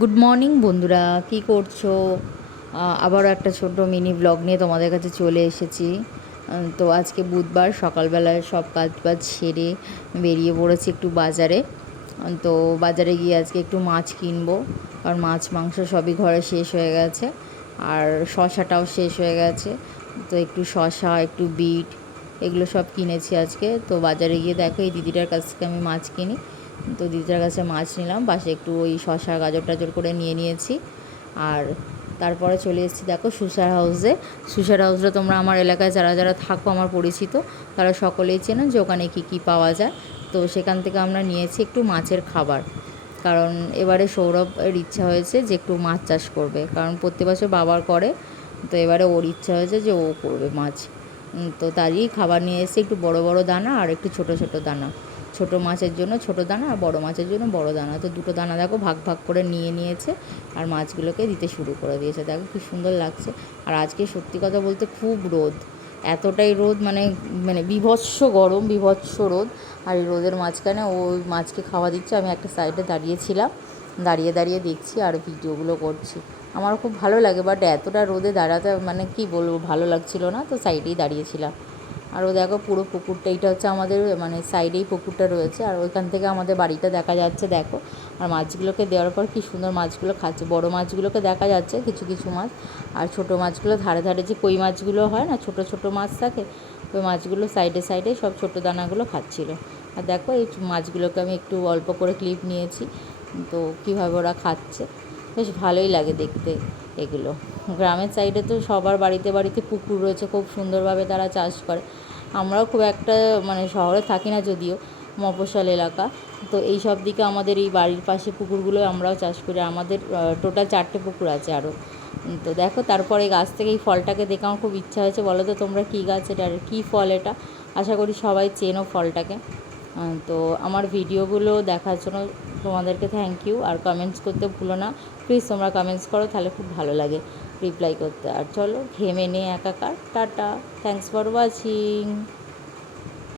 Good morning বন্ধুরা, কি করছো? আবারও একটা ছোট মিনি ব্লগ নিয়ে তোমাদের কাছে চলে এসেছি। তো আজকে বুধবার সকালবেলায় সব কাজ বাজ সেরে বেরিয়ে পড়েছি একটু বাজারে। তো বাজারে গিয়ে আজকে একটু মাছ কিনবো, কারণ মাছ মাংস সবই ঘরে শেষ হয়ে গেছে, আর শশাটাও শেষ হয়ে গেছে। তো একটু শশা, একটু বিট, এগুলো সব কিনেছি আজকে। তো বাজারে গিয়ে দেখো এই দিদিটার কাছ থেকে আমি মাছ কিনি। তো দিদিটার কাছে মাছ নিলাম, পাশে একটু ওই শশা গাজর টাজর করে নিয়েছি। আর তারপরে চলে এসেছি দেখো সুসার হাউসে। সুসার হাউসটা তোমরা আমার এলাকায় যারা যারা থাকো, আমার পরিচিত, তারা সকলেই চেনেন যে ওখানে কী কী পাওয়া যায়। তো সেখান থেকে আমরা নিয়েছি একটু মাছের খাবার, কারণ এবারে সৌরভের ইচ্ছা হয়েছে যে একটু মাছ চাষ করবে, কারণ প্রত্যেক বছর বাবার করে। তো এবারে ওর ইচ্ছা হয়েছে যে ও করবে মাছ। তো তারই খাবার নিয়ে এসেছি, একটু বড় বড় দানা আর একটু ছোট ছোট দানা। ছোট মাছের জন্য ছোট দানা আর বড় মাছের জন্য বড় দানা। তো দুটো দানা দেখো ভাগ ভাগ করে নিয়েছে, আর মাছগুলোকে দিতে শুরু করে দিয়েছে। দেখো কী সুন্দর লাগছে। আর আজকে সত্যি কথা বলতে খুব রোদ, এতটাই রোদ, মানে মানে বীভৎস গরম, বীভৎস রোদ। আর এই রোদের মাঝখানে ওই মাছকে খাওয়া দিচ্ছে, আমি একটা সাইডে দাঁড়িয়েছিলাম, দাঁড়িয়ে দাঁড়িয়ে দেখছি আর ভিডিওগুলো করছি। আমার খুব ভালো লাগে, বাট এতটা রোদে দাঁড়াতে মানে কি বলবো, ভালো লাগছিল না, তো সাইডেই দাঁড়িয়েছিলাম। আর ও দেখো পুরো পুকুরটা, এইটা হচ্ছে আমাদের মানে সাইডেই পুকুরটা রয়েছে, আর ওইখান থেকে আমাদের বাড়িটা দেখা যাচ্ছে দেখো। আর মাছগুলোকে দেওয়ার পর কী সুন্দর মাছগুলো খাচ্ছে। বড় মাছগুলোকে দেখা যাচ্ছে কিছু কিছু মাছ, আর ছোটো মাছগুলো ধারে ধারে যে কই মাছগুলো হয় না, ছোটো ছোটো মাছ থাকে, ওই মাছগুলো সাইডে সাইডে সব ছোটো দানাগুলো খাচ্ছিলো। আর দেখো এই মাছগুলোকে আমি একটু অল্প করে ক্লিপ নিয়েছি, তো কীভাবে ওরা খাচ্ছে, বেশ ভালোই লাগে দেখতে এগুলো। গ্রামের সাইডে তো সবার বাড়িতে বাড়িতে পুকুর রয়েছে, খুব সুন্দরভাবে তারা চাষ করে। আমরাও খুব একটা মানে শহরে থাকি না যদিও, মফস্বল এলাকা। তো এই সব দিকে আমাদের এই বাড়ির পাশে পুকুরগুলো আমরাও চাষ করি। আমাদের টোটাল 4টে পুকুর আছে আরও। তো দেখো তারপরে গাছ থেকে এই ফলটাকে দেখে আমার খুব ইচ্ছা হয়েছে। বলো তো তোমরা কী গাছ এটা, আর কী ফল এটা? আশা করি সবাই চেনো ফলটাকে। তো আমার ভিডিওগুলো দেখার জন্য তোমাদেরকে থ্যাংক ইউ। আর কমেন্টস করতে ভুলো না প্লিজ, তোমরা কমেন্টস করো, তাহলে খুব ভালো লাগে রিপ্লাই করতে। আর চলো ঘেমে নে একাকার, টাটা, থ্যাংকস ফর ওয়াচিং।